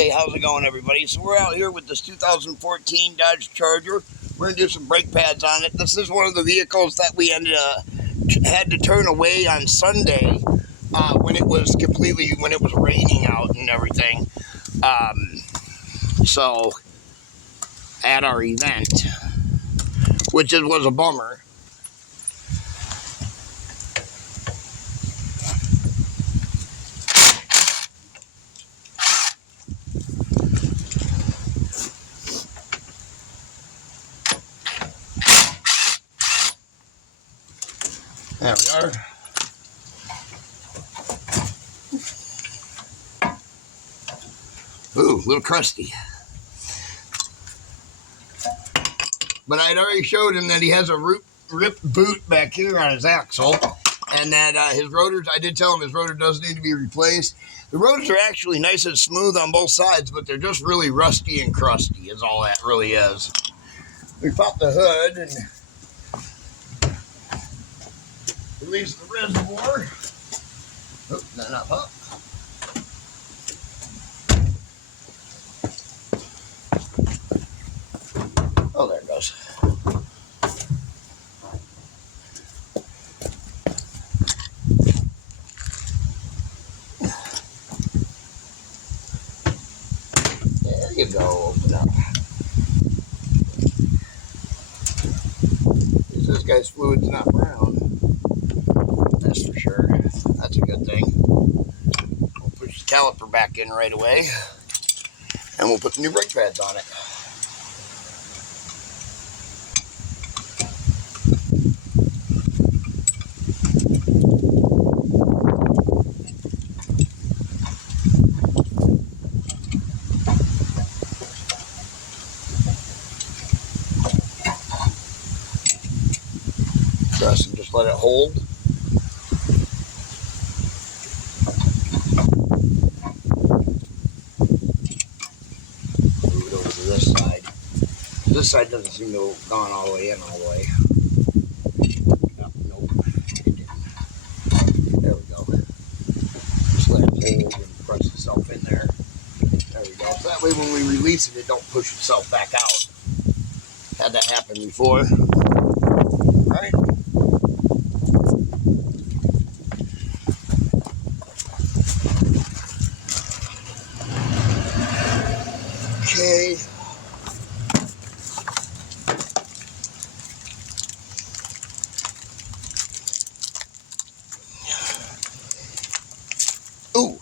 Okay, how's it going, everybody? So we're out here with this 2014 Dodge Charger. We're going to do some brake pads on it. This is one of the vehicles that we had to turn away on Sunday when it was raining out and everything. So at our event, which was a bummer. There we are. Ooh, a little crusty. But I'd already showed him that he has a ripped boot back here on his axle, and that his rotors, I did tell him his rotor does need to be replaced. The rotors are actually nice and smooth on both sides, but they're just really rusty and crusty is all that really is. We popped the hood and release the reservoir. Oh, not pop. Oh, there it goes. There you go. Open up. This guy's fluid's not brown. That's for sure. That's a good thing. We'll push the caliper back in right away, and we'll put the new brake pads on it. Press and just let it hold. Move it over to this side. This side doesn't seem to have gone all the way in all the way. Nope, it didn't. There we go. Just let it hold and press itself in there. There we go. So that way when we release it, it don't push itself back out. Had that happen before. Right? Okay. Ooh.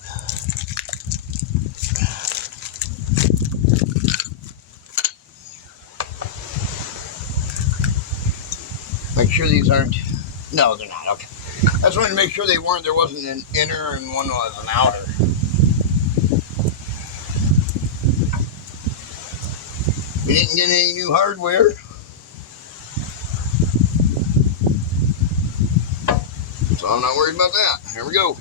Make sure these aren't. No, they're not. Okay. I just wanted to make sure they weren't. There wasn't an inner and one was an outer. We didn't get any new hardware. So I'm not worried about that. Here we go.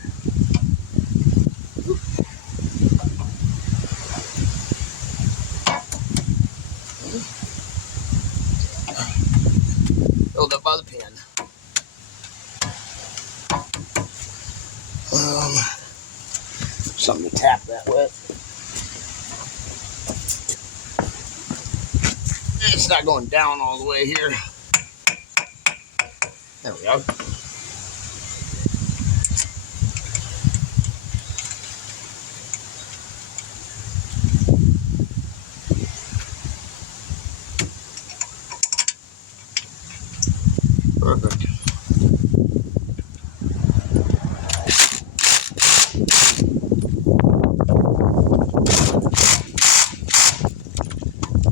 Filled up by the pen. Something to tap that with. It's not going down all the way here. There we go. Perfect.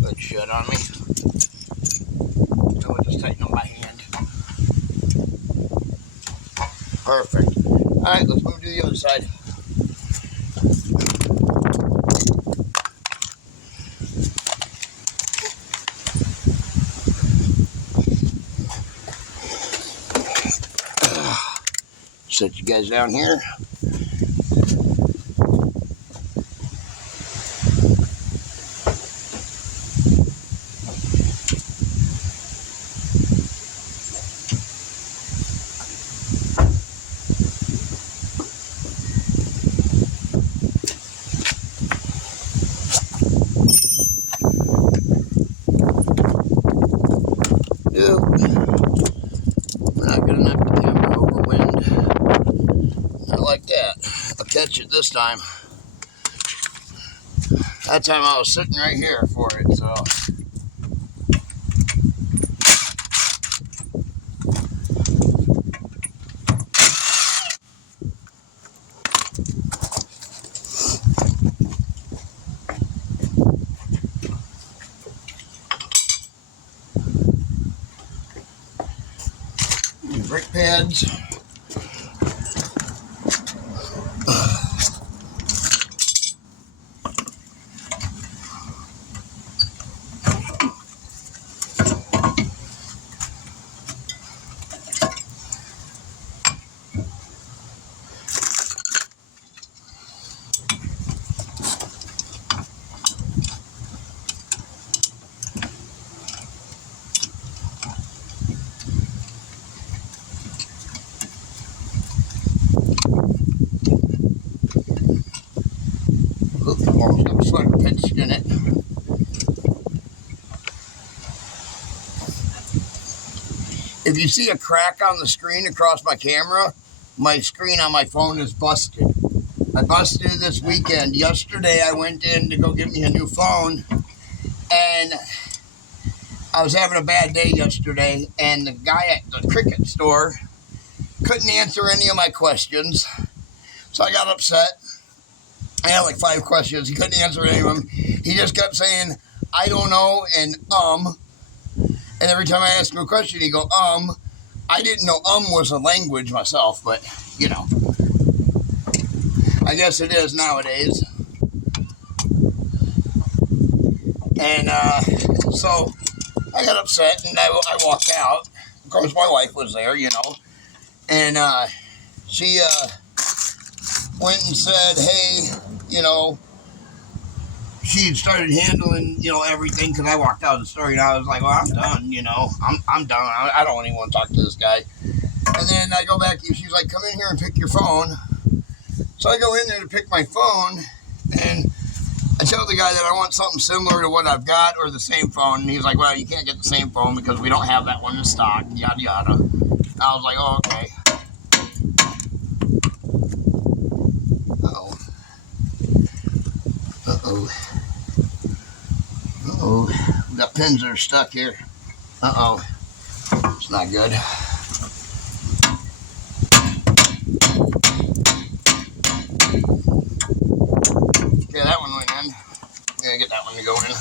Good shit on me. So I'll just tighten on my hand. Perfect. Alright, let's move to the other side. Set you guys down here. this time. That time I was sitting right here for it, so. Brake pads. Almost got a sweater pitched in it. If you see a crack on the screen across my camera, my screen on my phone is busted. I busted it this weekend. Yesterday I went in to go get me a new phone, and I was having a bad day yesterday, and the guy at the Cricket store couldn't answer any of my questions, so I got upset. I had like 5 questions. He couldn't answer any of them. He just kept saying, I don't know, and And every time I asked him a question, he'd go, I didn't know was a language myself, but, you know. I guess it is nowadays. And so I got upset, and I walked out. Of course, my wife was there, you know. And she went and said, hey, you know, she started handling, you know, everything, because I walked out of the store, and I was like, well, I'm done, you know. I'm done. I don't even want to talk to this guy. And then I go back, and she's like, come in here and pick your phone. So I go in there to pick my phone, and I tell the guy that I want something similar to what I've got, or the same phone. And he's like, well, you can't get the same phone because we don't have that one in stock, yada, yada. I was like, oh, okay. Uh-oh. Uh-oh. Uh-oh. We got pins that are stuck here. Uh-oh. It's not good. Okay, that one went in. I'm gonna get that one to go in.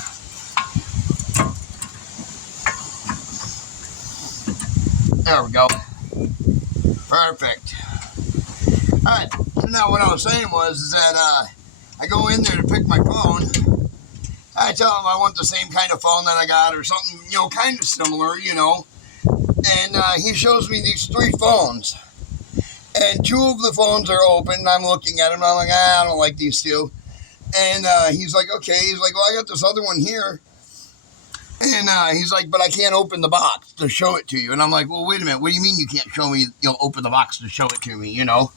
There we go. Perfect. Alright, so now what I was saying is that I go in there to pick my phone. I tell him I want the same kind of phone that I got, or something, you know, kind of similar, you know. And he shows me these 3 phones. And 2 of the phones are open, and I'm looking at them, and I'm like, I don't like these 2. And he's like, okay. He's like, well, I got this other one here. And he's like, but I can't open the box to show it to you. And I'm like, well, wait a minute. What do you mean you can't show me, you know, open the box to show it to me, you know?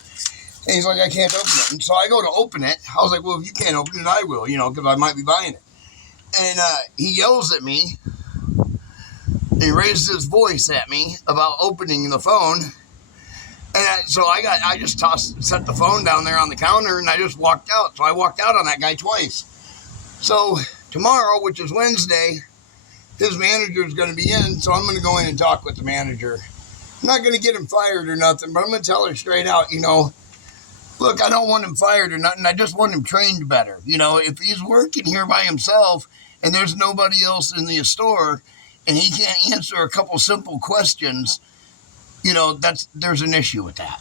And he's like, I can't open it. And so I go to open it. I was like, well, if you can't open it, I will, you know, because I might be buying it. And he yells at me. He raises his voice at me about opening the phone. And so I just set the phone down there on the counter, and I just walked out. So I walked out on that guy twice. So tomorrow, which is Wednesday, his manager is going to be in, so I'm going to go in and talk with the manager. I'm not going to get him fired or nothing, but I'm going to tell her straight out, you know, look, I don't want him fired or nothing. I just want him trained better. You know, if he's working here by himself and there's nobody else in the store and he can't answer a couple simple questions, you know, there's an issue with that.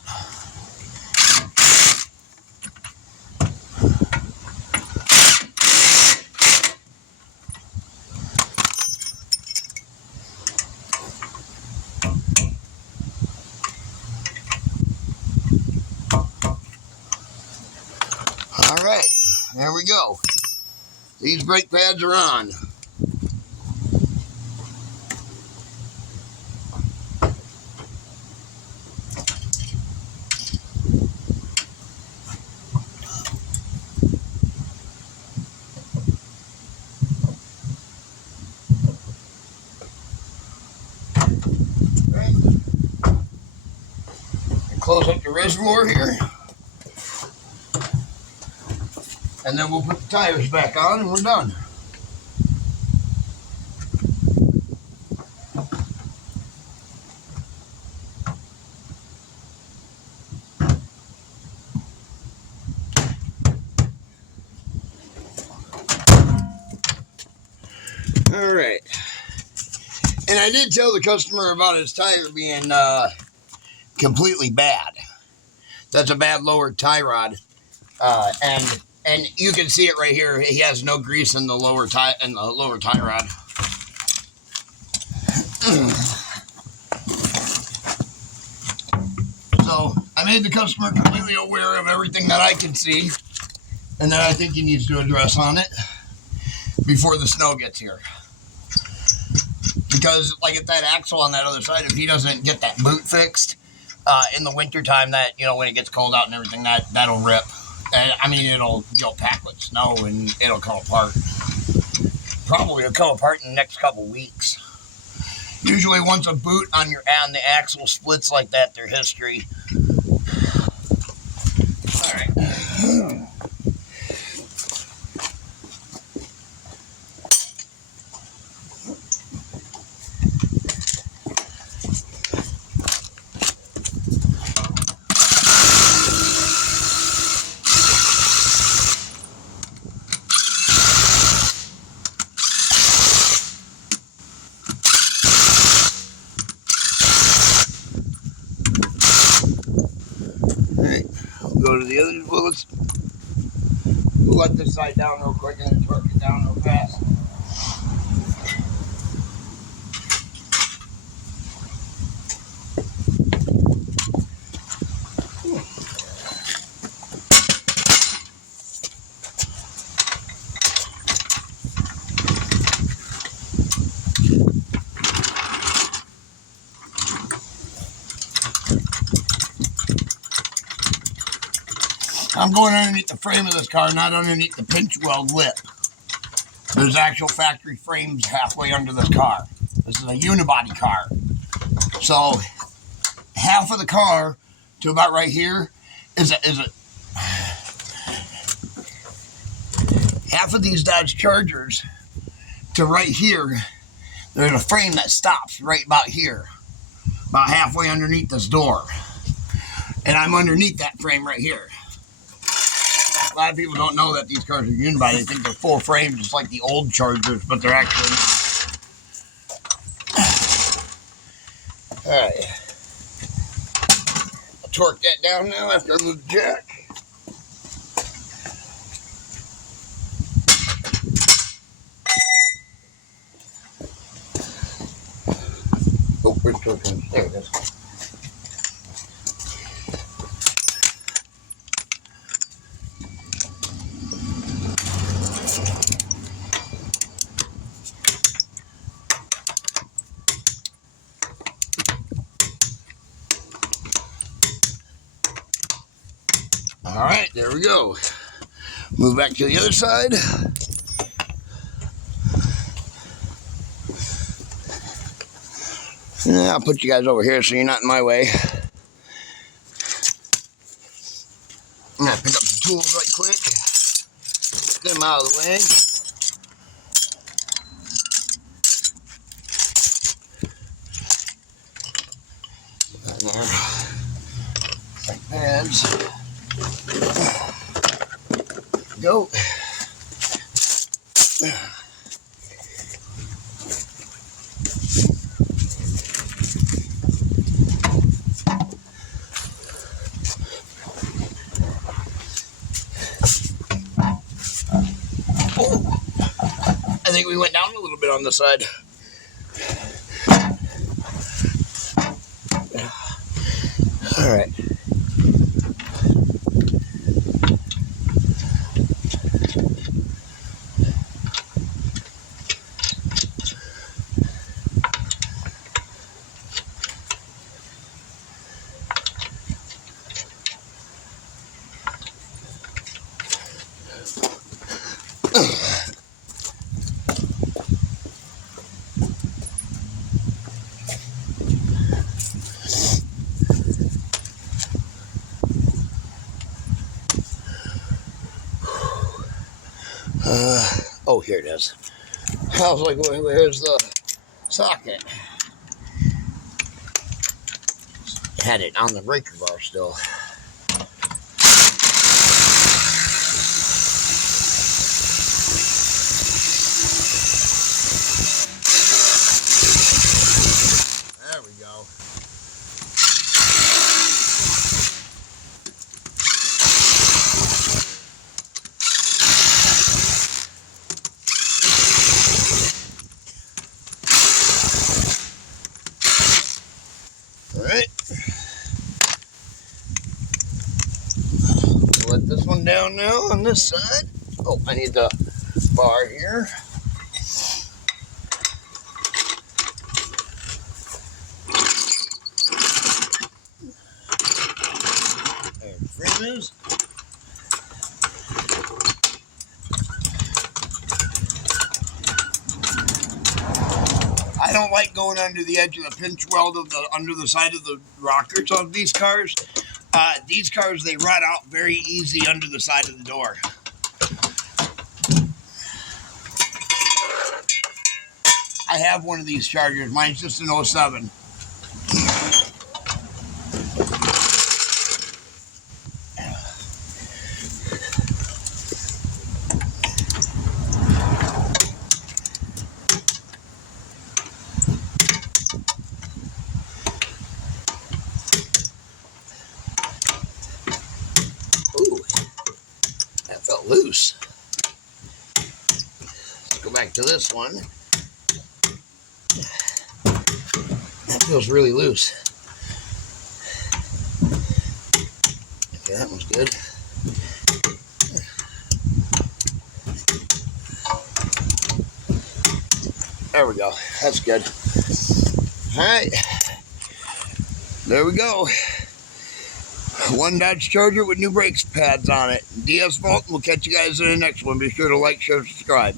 All right, there we go. These brake pads are on. Close up the reservoir here. And then we'll put the tires back on and we're done. All right. And I did tell the customer about his tire being completely bad. That's a bad lower tie rod. And you can see it right here. He has no grease in the lower tie rod. So I made the customer completely aware of everything that I can see and that I think he needs to address on it before the snow gets here. Because like at that axle on that other side, if he doesn't get that boot fixed in the wintertime, that, you know, when it gets cold out and everything, that'll rip. And I mean, it'll pack with snow and it'll come apart. Probably it'll come apart in the next couple weeks. Usually once a boot on the axle splits like that, they're history. All right. Go to the other bullets. We'll let this side down real quick and then torque it down real fast. I'm going underneath the frame of this car, not underneath the pinch weld lip. There's actual factory frames halfway under this car. This is a unibody car. So half of the car to about right here is a half of these Dodge Chargers to right here. There's a frame that stops right about here, about halfway underneath this door. And I'm underneath that frame right here. A lot of people don't know that these cars are unibody. They think they're full frame, just like the old Chargers, but they're actually not. All right. I'll torque that down now after I move the jack. Oh, where's torquing? There it is. All right, there we go. Move back to the other side. Yeah, I'll put you guys over here so you're not in my way. I'm gonna pick up the tools right quick. Get them out of the way. Right there. Like pads. Go. I think we went down a little bit on the side. All right. Oh, here it is. I was like, where's the socket? Had it on the breaker bar still. There we go. All right. Let this one down now on this side. Oh, I need the bar here. There the frame is. I don't like going under the edge of the pinch weld of under the side of the rockers of these cars. These cars, they rot out very easy under the side of the door. I have one of these Chargers. Mine's just an 07. Ooh, that felt loose. Let's go back to this one. That feels really loose. Okay, that one's good. There we go. That's good. All right. There we go. One Dodge Charger with new brakes pads on it. DS Vault. We'll catch you guys in the next one. Be sure to like, share, subscribe.